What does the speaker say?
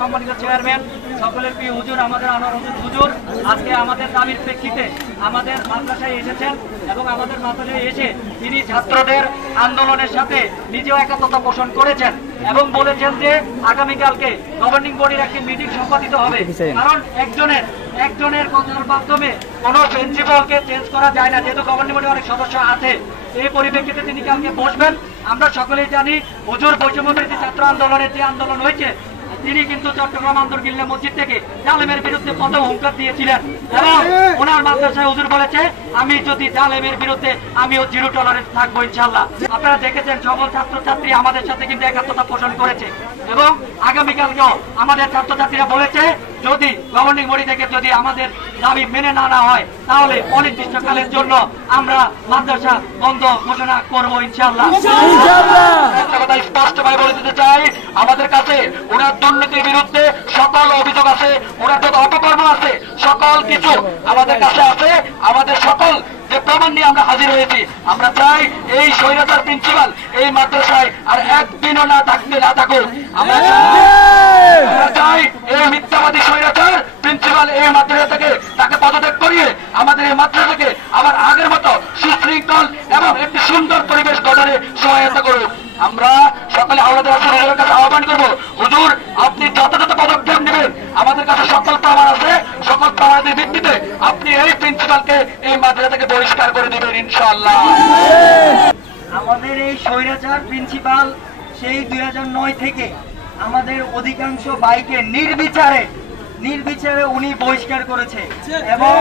সম্মানিত চেয়ারম্যান, সকলের প্রিয় হুজুর, আমাদের আনোয়ার হোসেন হুজুর আজকে আমাদের দাবির প্রেক্ষিতে আমাদের মাদ্রাসায় এসেছেন এবং আমাদের মাদ্রাসায় এসে তিনি ছাত্রদের আন্দোলনের সাথে নিজেও একাত্মতা পোষণ করেছেন এবং বলেছেন যে আগামীকালকে গভর্নিং বডির একটি মিটিং সম্পাদিত হবে। কারণ একজনের কথার মাধ্যমে কোনো প্রিন্সিপালকে চেঞ্জ করা যায় না, যেহেতু গভর্নিং বডি অনেক সদস্য আছে। এই পরিপ্রেক্ষিতে তিনি কালকে বসবেন। আমরা সকলেই জানি হুজুর বৈষম্যবিরোধী ছাত্র আন্দোলনের যে আন্দোলন হয়েছে, তিনি কিন্তু চট্টগ্রাম আন্দরকিল্লা মসজিদ থেকে জালেমের বিরুদ্ধে প্রথম হুঙ্কার দিয়েছিলেন এবং ওনার মাদ্রাসায় হুজুর বলেছে, আমি যদি জালেমের বিরুদ্ধে আমিও জিরো টলারেন্স থাকবো ইনশাল্লাহ। আপনারা দেখেছেন সকল ছাত্রছাত্রী আমাদের সাথে কিন্তু একাত্মতা পোষণ করেছে এবং আগামীকালকেও আমাদের ছাত্রছাত্রীরা বলেছে যদি গভর্নিং বডি থেকে যদি আমাদের দাবি মেনে না হয় তাহলে অনির্দিষ্টকালের জন্য আমরা মাদ্রাসা বন্ধ ঘোষণা করবো ইনশাল্লাহ। একটা কথা স্পষ্টভাবে বলে দিতে চাই, আমাদের কাছে ওনার দুর্নীতির বিরুদ্ধে সকল অভিযোগ আছে, ওনার যত অপকর্ম আছে সকল কিছু আমাদের কাছে আছে। আমাদের সকল যে প্রমাণ নিয়ে আমরা হাজির হয়েছি, আমরা চাই এই স্বৈরাচার প্রিন্সিপাল এই মাদ্রাসায় আর একদিনও না থাকুক। আমরা চাই এই মিথ্যাবাদী স্বৈরাচার প্রিন্সিপাল এই মাদ্রাসা থেকে তাকে পদত্যাগ করিয়ে আমাদের এই মাদ্রাসাকে আবার আগের মতো সুশৃঙ্খল এবং একটি সুন্দর পরিবেশ গঠনে সহায়তা করুক। আমরা সকলে আমাদের কাছে আহ্বান করবো, হুজুর আপনি যথাযথ পদক্ষেপ নেবেন, আমাদের কাছে সকল প্রমাণ আছে, সকল প্রমাণের ভিত্তিতে আপনি এই প্রিন্সিপালকে এই মাদ্রাসা থেকে বহিষ্কার করে দিবেন ইনশাআল্লাহ। আমাদের এই স্বৈরাচার প্রিন্সিপাল সেই 2009 থেকে আমাদের অধিকাংশ বাইকে নির্বিচারে উনি বহিষ্কার করেছে এবং